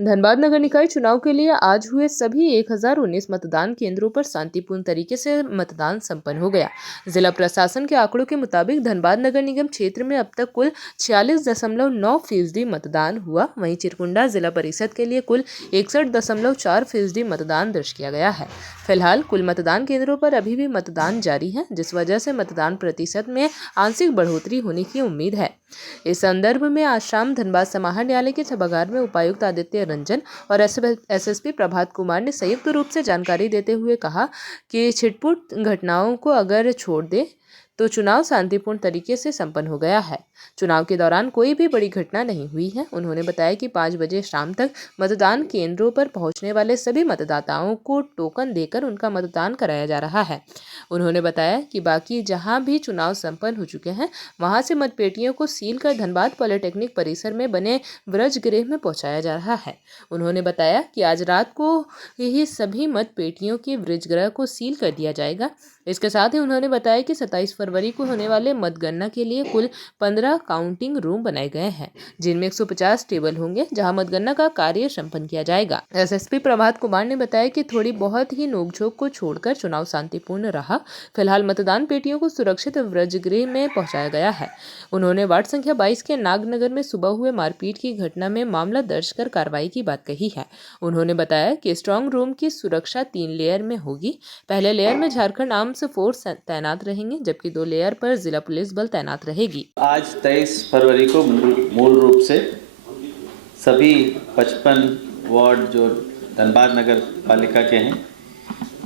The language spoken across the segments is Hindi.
धनबाद नगर निकाय चुनाव के लिए आज हुए सभी 1019 मतदान केंद्रों पर शांतिपूर्ण तरीके से मतदान संपन्न हो गया। जिला प्रशासन के आंकड़ों के मुताबिक धनबाद नगर निगम क्षेत्र में अब तक कुल 46.9% मतदान हुआ। वहीं चिरकुंडा जिला परिषद के लिए कुल 61.4% मतदान दर्ज किया गया है। फिलहाल कुल मतदान केंद्रों पर अभी भी मतदान जारी है, जिस वजह से मतदान प्रतिशत में आंशिक बढ़ोतरी होने की उम्मीद है। इस संदर्भ में आज शाम धनबाद समाहरण न्यायालय के सभागार में उपायुक्त आदित्य रंजन और एसएसपी प्रभात कुमार ने संयुक्त रूप से जानकारी देते हुए कहा कि छिटपुट घटनाओं को अगर छोड़ दे तो चुनाव शांतिपूर्ण तरीके से संपन्न हो गया है। चुनाव के दौरान कोई भी बड़ी घटना नहीं हुई है। उन्होंने बताया कि 5 बजे शाम तक मतदान केंद्रों पर पहुंचने वाले सभी मतदाताओं को टोकन देकर उनका मतदान कराया जा रहा है। उन्होंने बताया कि बाकी जहां भी चुनाव संपन्न हो चुके हैं, वहां से मतपेटियों को सील कर धनबाद पॉलिटेक्निक परिसर में बने ब्रजगृह में पहुंचाया जा रहा है। उन्होंने बताया कि आज रात को ही सभी मतपेटियों के ब्रजगृह को सील कर दिया जाएगा। इसके साथ ही उन्होंने बताया कि 27 फरवरी को होने वाले मतगणना के लिए कुल 15 काउंटिंग रूम बनाए गए हैं, जिनमें 150 टेबल होंगे, जहां मतगणना का कार्य संपन्न किया जाएगा। एसएसपी प्रभात कुमार ने बताया कि थोड़ी बहुत ही नोकझोंक को छोड़कर चुनाव शांतिपूर्ण रहा। फिलहाल मतदान पेटियों को सुरक्षित ब्रजगृह में पहुंचाया गया है। उन्होंने वार्ड संख्या 22 के नागनगर में सुबह हुए मारपीट की घटना में मामला दर्ज कर कार्रवाई की बात कही है। उन्होंने बताया कि स्ट्रांग रूम की सुरक्षा 3 लेयर में होगी। पहले लेयर में झारखंड आर्म्स फोर्स तैनात रहेंगे, जबकि 2 लेयर पर जिला पुलिस बल तैनात रहेगी। आज 23 फरवरी को मूल रूप से सभी 55 वार्ड जो धनबाद नगर पालिका के हैं,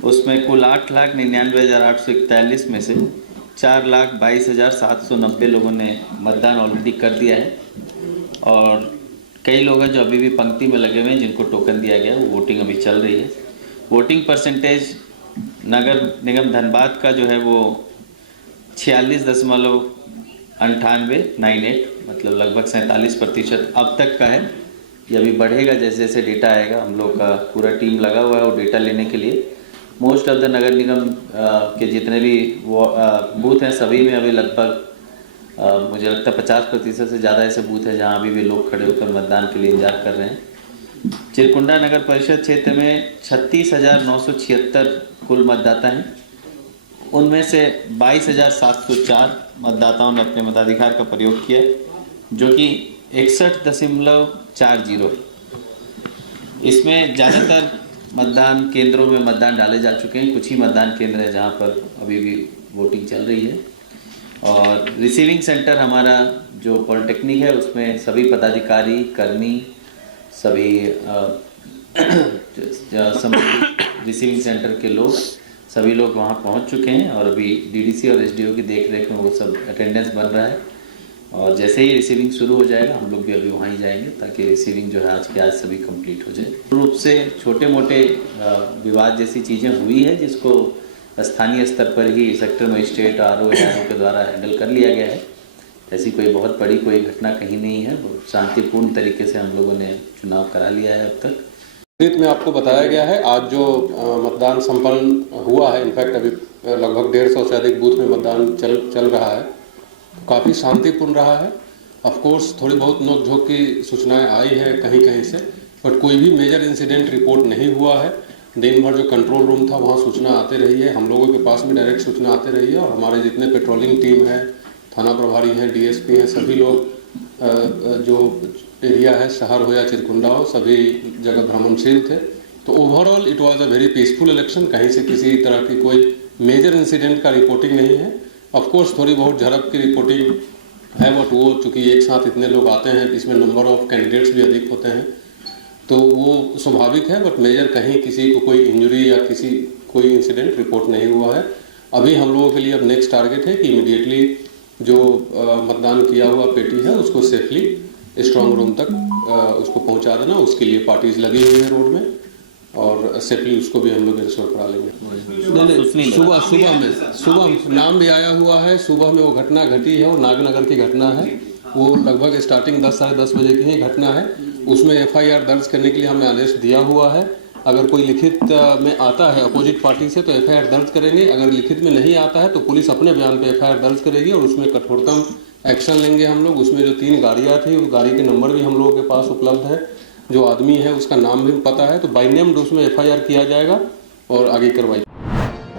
उसमें कुल 8,99,841 में से 4,22,790 लोगों ने मतदान ऑलरेडी कर दिया है और कई लोग हैं जो अभी भी पंक्ति में लगे हुए हैं, जिनको टोकन दिया गया। वो वोटिंग अभी चल रही है। वोटिंग परसेंटेज नगर निगम धनबाद का जो है वो 46.98 मतलब लगभग 47% अब तक का है। ये अभी बढ़ेगा जैसे जैसे डेटा आएगा। हम लोग का पूरा टीम लगा हुआ है वो डेटा लेने के लिए। मोस्ट ऑफ द नगर निगम के जितने भी बूथ हैं, सभी में अभी लगभग मुझे लगता है 50% से ज़्यादा ऐसे बूथ हैं जहाँ अभी भी लोग खड़े होकर मतदान के लिए इंतजार कर रहे हैं। चिरकुंडा नगर परिषद क्षेत्र में 36,976 कुल मतदाता हैं। उनमें से 22,704 मतदाताओं ने अपने मताधिकार का प्रयोग किया, जो कि 61.40 है। इसमें ज़्यादातर मतदान केंद्रों में मतदान डाले जा चुके हैं। कुछ ही मतदान केंद्र हैं जहां पर अभी भी वोटिंग चल रही है। और रिसीविंग सेंटर हमारा जो पॉलिटेक्निक है, उसमें सभी पदाधिकारी, कर्मी, सभी रिसीविंग सेंटर के लोग, सभी लोग वहां पहुंच चुके हैं और अभी डीडीसी और एसडीओ की देखरेख में वो सब अटेंडेंस बन रहा है। और जैसे ही रिसीविंग शुरू हो जाएगा, हम लोग भी अभी वहाँ ही जाएंगे ताकि रिसीविंग जो है आज के आज सभी कंप्लीट हो जाए। रूप से छोटे मोटे विवाद जैसी चीज़ें हुई है, जिसको स्थानीय स्तर पर ही सेक्टर मजिस्ट्रेट आरओ के द्वारा हैंडल कर लिया गया है। ऐसी कोई बहुत बड़ी कोई घटना कहीं नहीं है। शांतिपूर्ण तरीके से हम लोगों ने चुनाव करा लिया है अब तक। में आपको बताया गया है आज जो मतदान संपन्न हुआ है, इनफैक्ट अभी लगभग 150 से अधिक बूथ में मतदान चल रहा है, काफ़ी शांतिपूर्ण रहा है। ऑफ कोर्स थोड़ी बहुत नोकझोंक की सूचनाएं आई है कहीं कहीं से, बट कोई भी मेजर इंसिडेंट रिपोर्ट नहीं हुआ है। दिन भर जो कंट्रोल रूम था वहाँ सूचना आते रही है, हम लोगों के पास में डायरेक्ट सूचना आते रही है और हमारे जितने पेट्रोलिंग टीम है, थाना प्रभारी हैं, डीएसपी हैं, सभी लोग जो एरिया है, शहर हो या चिरकुंडा हो, सभी जगह भ्रमणशील थे। तो overall it was a very peaceful election. कहीं से किसी तरह की कोई मेजर इंसिडेंट का रिपोर्टिंग नहीं है। ऑफ कोर्स थोड़ी बहुत झड़प की रिपोर्टिंग है, बट वो चूँकि एक साथ इतने लोग आते हैं, इसमें नंबर ऑफ कैंडिडेट्स भी अधिक होते हैं, तो वो स्वाभाविक है। बट मेजर कहीं किसी को कोई इंजरी या कोई इंसिडेंट रिपोर्ट नहीं हुआ है। अभी हम लोगों के लिए अब नेक्स्ट टारगेट है कि इमीडिएटली जो मतदान किया हुआ पेटी है उसको सेफली स्ट्रांग रूम तक उसको पहुंचा देना। उसके लिए पार्टीज लगी हुई है रोड में और सेफली उसको भी हम लोग इंश्योर करा लेंगे। सुबह नाम भी आया हुआ है। सुबह में वो घटना घटी है, वो नागनगर की घटना है। वो लगभग स्टार्टिंग 10 साढ़े 10 बजे की ही घटना है। उसमें एफआईआर दर्ज करने के लिए हमने आदेश दिया हुआ है। अगर कोई लिखित में आता है अपोजिट पार्टी से तो एफआईआर दर्ज करेंगे। अगर लिखित में नहीं आता है तो पुलिस अपने बयान पे एफआईआर दर्ज करेगी और उसमें कठोरतम एक्शन लेंगे हम लोग। उसमें जो 3 गाड़ियाँ थी, उस गाड़ी के नंबर भी हम लोगों के पास उपलब्ध है। जो आदमी है उसका नाम भी पता है, तो बाई नेम्ड उसमें FIR किया जाएगा और आगे कार्रवाई।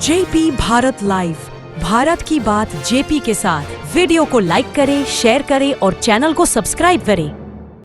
JP भारत लाइव, भारत की बात JP के साथ। वीडियो को लाइक करें, शेयर करें और चैनल को सब्सक्राइब करें।